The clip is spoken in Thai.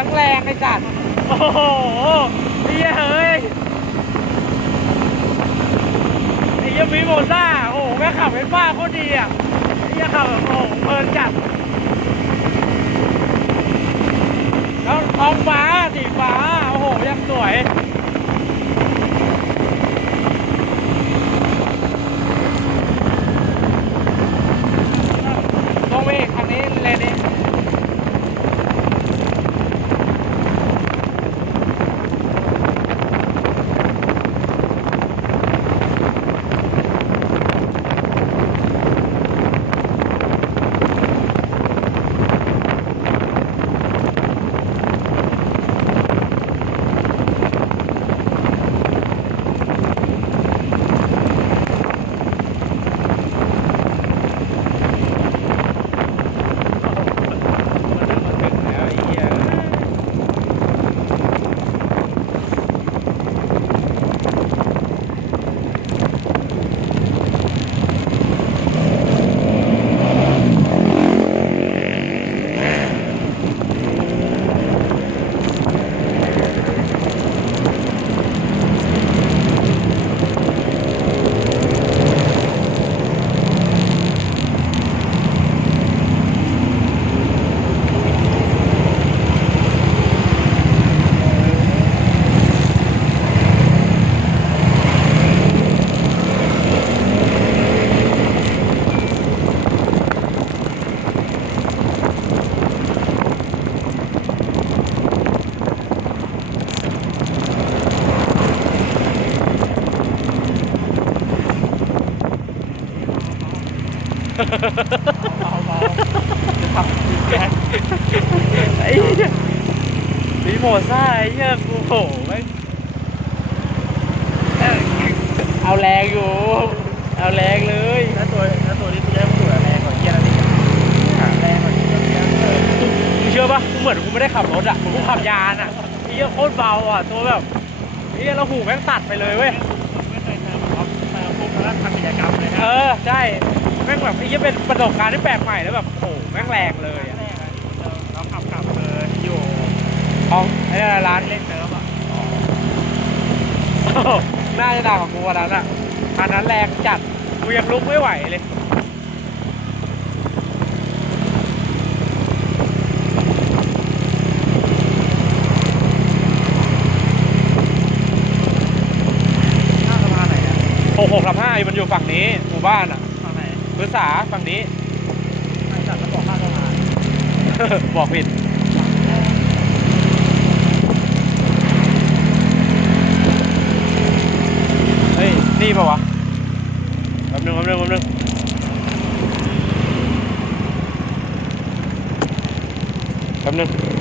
อ้สัตว์โอ้โหไอ้เหี้ยเฮ้ยไอ้เหี้ยมีโมซ่าโอ้โหแม่ขับเป็นป้าโคตรดีอะไอ้เหี้ยขับแบบโอ้โหเพลินจัด แล้วท้องฟ้าสีฟ้า โอ้โหยังสวย ลงไปอีกคันนี้เลนนี้ แล้วไอ้เหี้ย เบาเบาจะทำแกไอ้เหี้ยมีโมซ่าไอ้เหี้ยกูโหแม่งเอาแรงอยู่ เอาแรงเลยแล้วตัวแล้วตัวนี้ตัวนี้มันตัวแรงกว่าเกียร์อะไรนี่แรงกว่าเกียร์เกียร์เออมึงเชื่อปะกูเหมือนกูไม่ได้ขับรถอะเหมือนกูขับยานอะไอ้เหี้ยโคตรเบาอะตัวแบบไอ้เหี้ยเราหูแม่งตัดไปเลยเว้ยไม่เคยเจอแบบว่าเติมปุ๊บแล้วทำกิจกรรมเลยเอนะอใช่ แม่งแบบไอ้เหี้ยเป็นประสบการณ์ที่แปลกใหม่แล้วแบบโอ้โหแม่งแรงเลยอะแรกอะเราขับขับเลยอยู่เอาไอ้นั่นร้านเล่นเติมอะโอ้โหน่าจะด่าของกูวันนั้นอะอันนั้นแรงจัดกูยังลุกไม่ไหวเลยหน้าสะพานไหนอะหกหกทับห้ามันอยู่ฝั่งนี้หมู่บ้านอะฝั่งไหน พฤกษาฝั่งนี้ไอ้สัตว์แล้วบอกข้ามสะพานบอกผิด เฮ้ย นี่ปะวะแป๊บนึงแป๊บนึงแป๊บนึงแป๊บนึง